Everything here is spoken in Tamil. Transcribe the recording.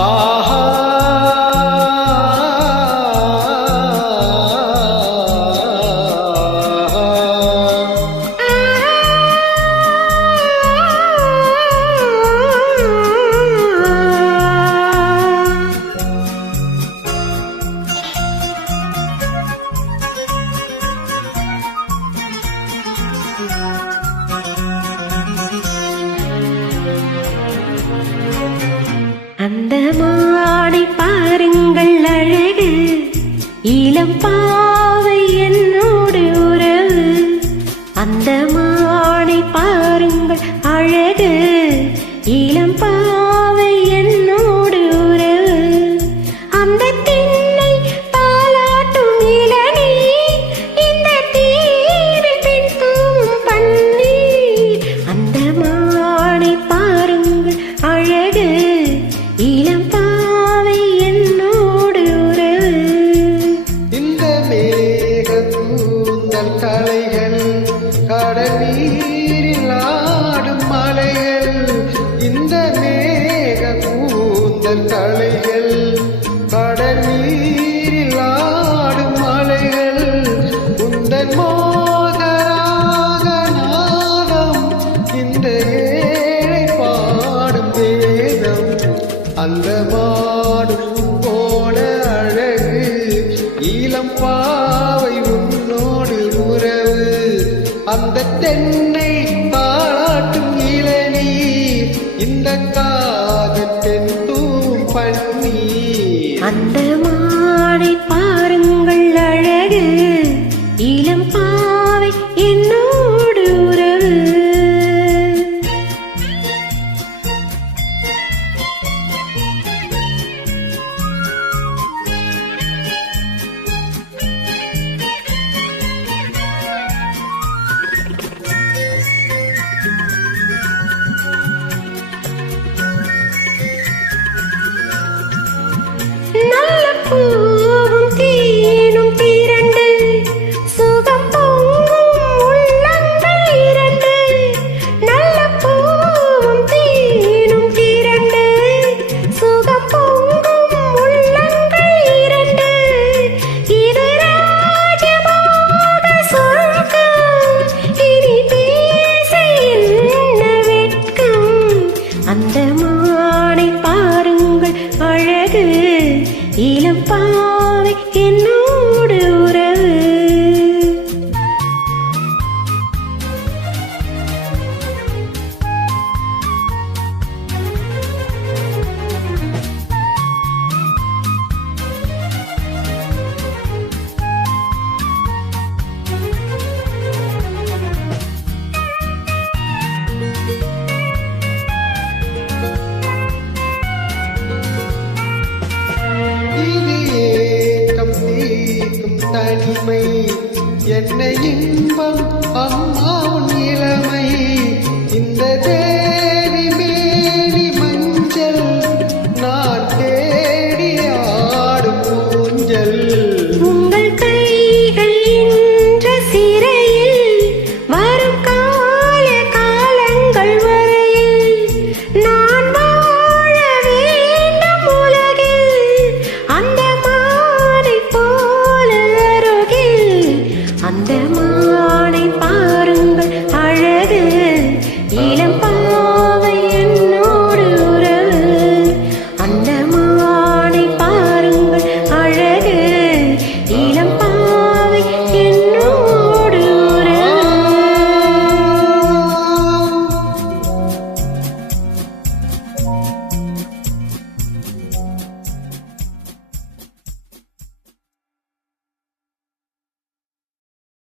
ஆஹா அந்த மானை பாருங்கள் அழகு, இளம் பாவை என்னோடு உறவு. அந்த மானை பாருங்கள் அழகு, இளம் பாவை என்னோடு உறவு. அந்த திண்ணை தாலாட்டும் இளநீ, இந்த தீவில் பெண் தூவும் பன்னீர். அந்த மானை பாருங்கள் அழகு, இளம் பாவை என்னோடு உறவு. இந்த மேக கூந்தல் கலைகள், கடல் நீரில் ஆடும் மலைகள். இந்த மேக கூந்தல் கலைகள், கடல் நீரில் ஆடும் மலைகள். உந்தன் மோகராக நாதம், இந்த ஏழை பாடும் வேதம். அந்த மாடும் போல அழகு, இளம் பாவை உன்னோடு உறவு. அந்த தென்னை தாளாட்டும் இளநீர், இந்த